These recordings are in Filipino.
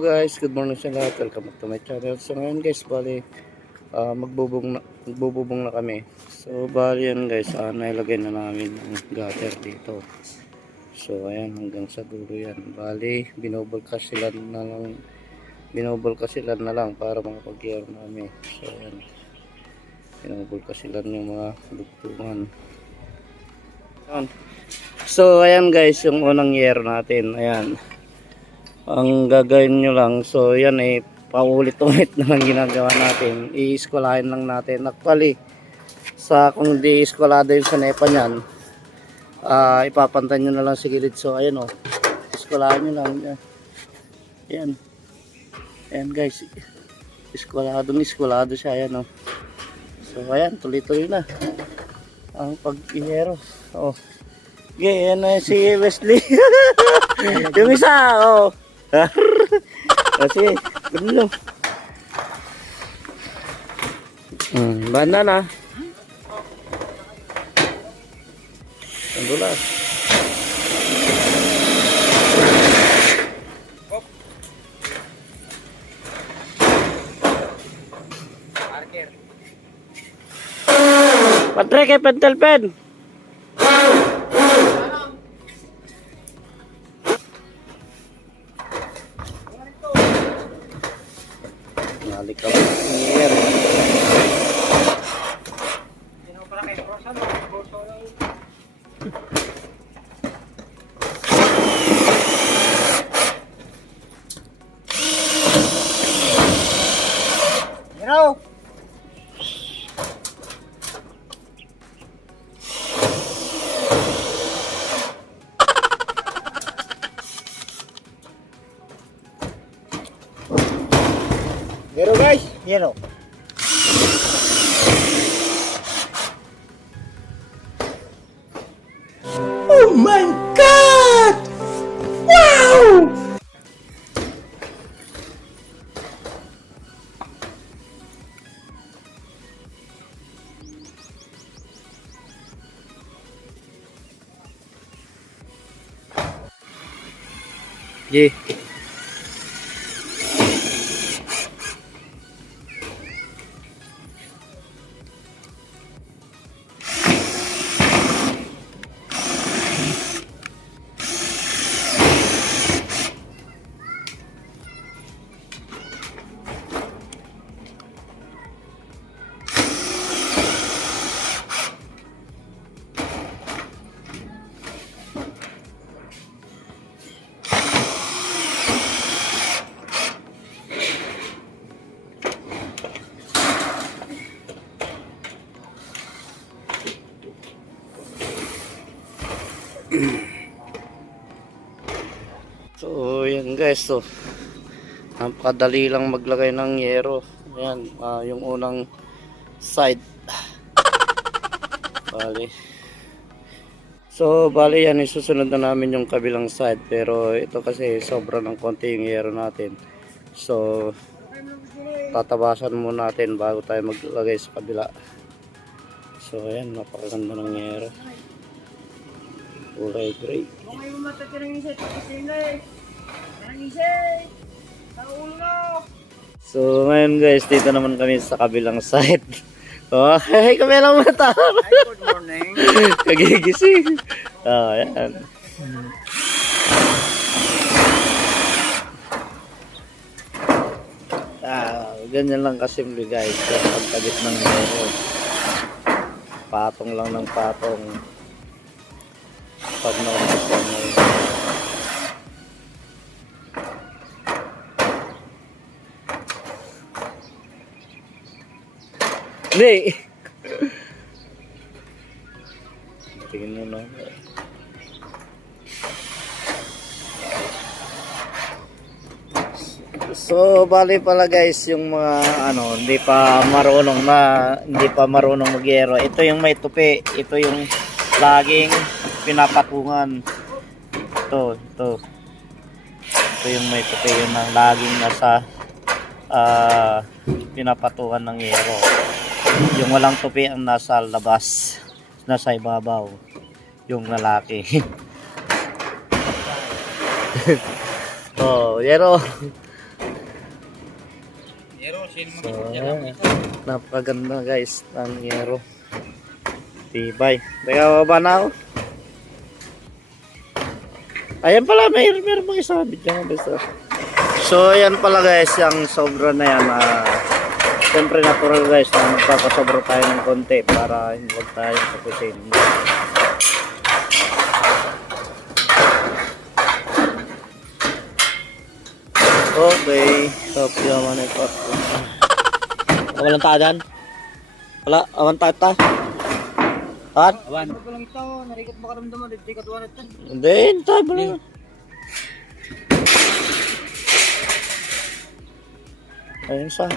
guys, good morning sa lahat. Welcome back to my channel. So ngayon guys, bali magbububong na kami. So bali yan guys, nailagay na namin ang gutter dito. So ayan, hanggang sa dulo yan. Bali binubulkasilan na lang para makapag-yero namin. So ayan, binubulkasilan yung mga dugtungan. So ayan guys, yung unang yero natin. Ayan, ang gagawin nyo lang, so yan paulit-ulit na lang ginagawa natin. I-eskwalahin lang natin. Actually, kung di eskwalado yung sa nepa nyan, ipapantay nyo na lang sa gilid. So ayan o, eskwalahin nyo lang. Ayan. Ayan guys, eskwalado siya. Ayan o. So ayan, tuloy-tuloy na ang pag-ihero. Oh. Okay, yan na si Wesley. Yung isa, oh. Kasi, ganun. Banda na. Ang dulas. Patre kay pentel pen. Nalik ka lang. Hello. Yero guys, yero. Oh my god! Wow! Yeah. So yan guys, so napakadali lang maglagay ng yero. Ayan, yung unang side. Bali yan, isusunod na namin yung kabilang side. Pero ito kasi sobra ng konti yung yero natin. So tatabasan muna natin bago tayo maglagay sa kabila. So ayan, napakaganda ng yero. Kulay gray. So ngayon guys, dito naman kami sa kabilang side. Oh, hey, kami lang mata. Good morning. Kagigising. Oh, ayan. Ganyan lang kasimple guys. Pagkabit ng yero. Patong lang ng patong. Pag naubos lang na yun. Hindi! Tingin mo na. So bali pala guys, yung mga hindi pa marunong magyero. Ito yung may tupi, ito yung laging pinapatungan. Ito yung may tupi, yun ang laging nasa pinapatungan ng yero. Yung walang tupi ang nasa labas, nasa ibabaw, yung lalaki. Oh, yero. So, ayan. Napakaganda guys ng yero. Tibay. Teka, baba na ako. Ayan pala, meron pang isa. Bidyan ko basta. So, ayan pala guys, yung sobra na yan. Siyempre natural guys, na magpapasobra tayo ng konti para hindi wag tayong kapusin. Okay, stop yaman ito. Walang tadan? Wala, awan tata. Tan? Awan. Ano lang ito, narikot makaramdaman, hindi ka tuwan ito. Hindi, tayo ba lang? Ayun sa.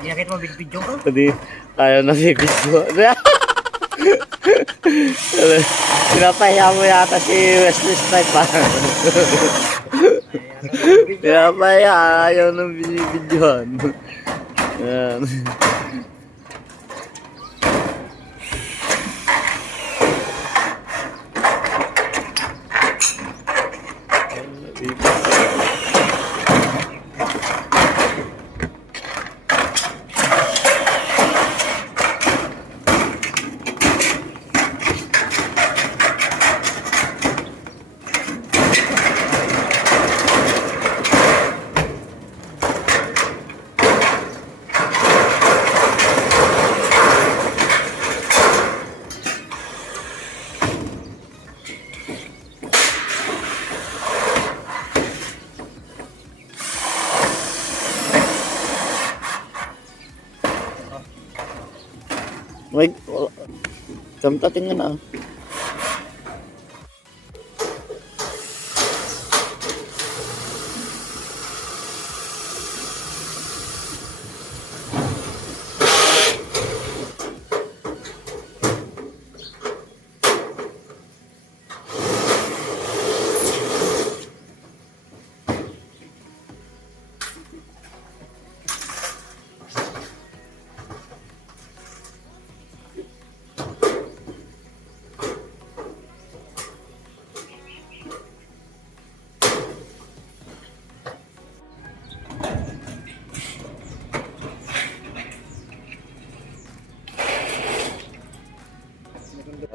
Iyakit mo video ko? Hindi, tayo na bibidyo. Pinapahiya mo yata si Wesley Snipes pa. Pinapahiya, ayaw nang binibidyohan. Ayan. Wait, kamta tingnan na.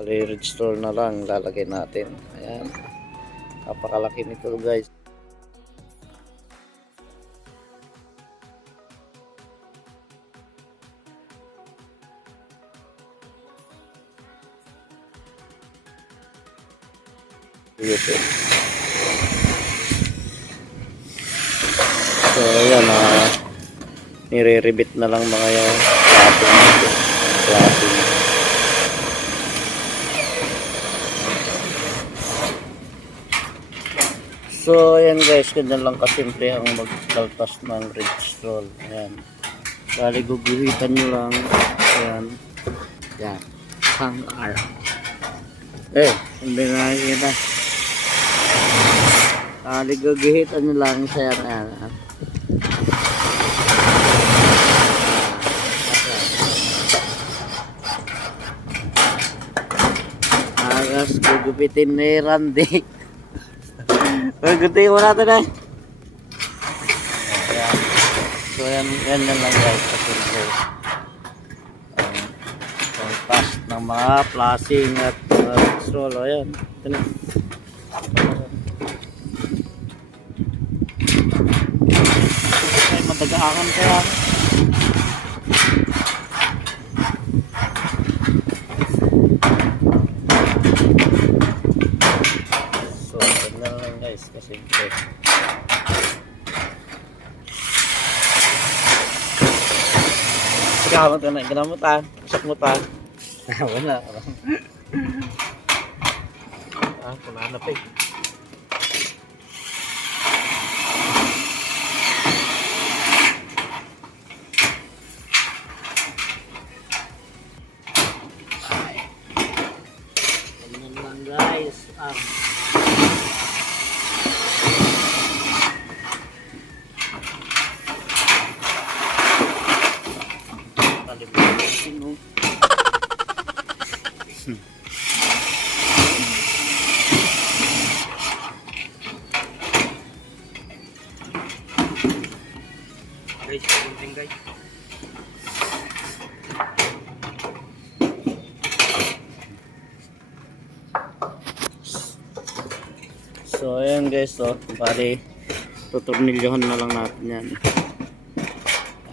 Ridge store na lang lalagay natin. Ayan. Napakalaki nito guys. YouTube. So ayan, nire-rebit na lang mga yung clapping. So ayan guys, ganyan lang kasimple ang magkaltas ng ridge roll. Ayan. Bali guguhitan nyo lang. Ayan. Yan. Hang araw. Hindi na kita. Bali guguhitan nyo lang siya. Ayan. Agas gugupitin ni Randy. Gugutin mo natin eh. Ayan. So yan lang guys. Pagpas ng mga flashing at stroll. Ayan. Ito na. Ay, madagaangan kaya. Kasi gamot ka na, ginamutan, sakmutan. Wala. Punana pa eh. Ganyan lang guys. guys. So ayan guys, so bali tutornilyohan na lang natin yan.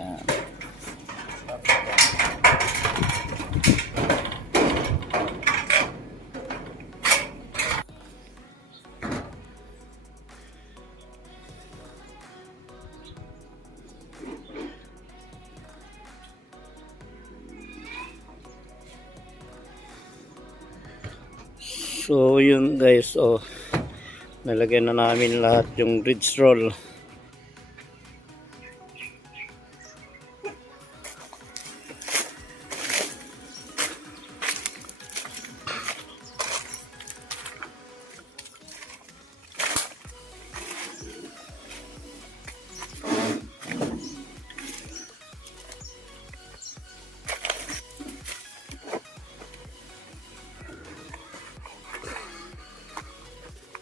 Ayan. So yun guys, oh, nalagyan na namin lahat yung ridge roll.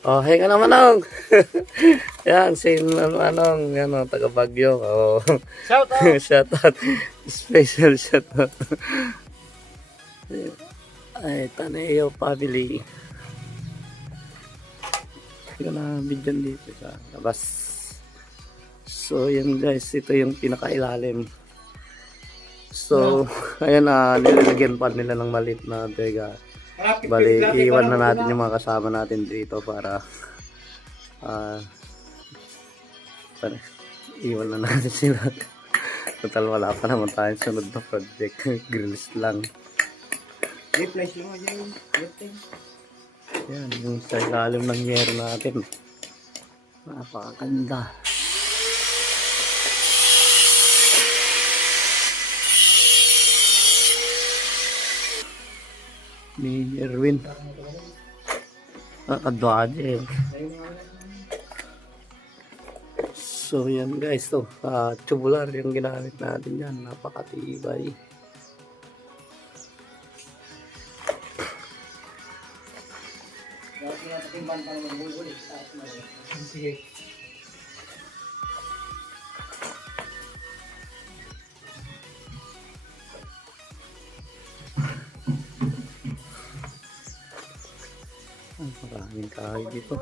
Oh, hey ka naman, Manong. Yan, si Manong, yan o, taga Bagyo. Oh. Shout out! Shout out. Special shout out. Ay, Taneo family. Hindi ko na video dito sa labas. So, yan guys, ito yung pinakailalim. So, ayan na, nilalagyan pa nila ng maliit na tega. Bali, iwan na natin yung mga kasama natin dito para iwan na natin sila. Total wala pa naman tayong sunod na project. Grills lang. Replace mo dyan. Yan, yung sa ilalim ng yero natin. Napakaganda. Ni Erwin. Kadwadje. So yan guys, to tubular yung ginamit natin yan, napakatibay. Sige. Maraming kahoy dito.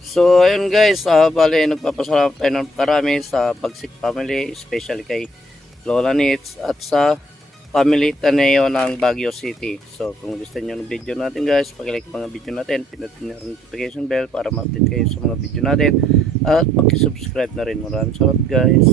So ayun guys, bali nagpapasalamat tayo ng karami sa Bagsik family, especially kay Lola Nits at sa family Taneo ng Baguio City. So kung gusto niyo ng video natin guys, pag-like mga video natin, pinutin niyo ang notification bell para ma-update kayo sa mga video natin at pag-subscribe na rin. Maraming salamat guys.